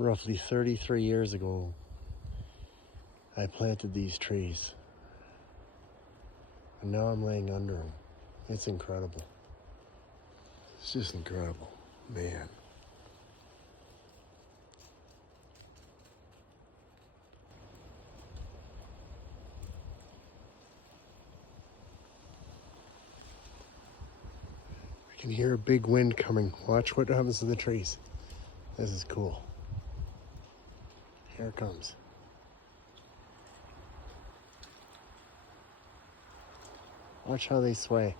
Roughly 33 years ago, I planted these trees. And now I'm laying under them. It's incredible. It's just incredible, man. I can hear a big wind coming. Watch what happens to the trees. This is cool. Here it comes. Watch how they sway.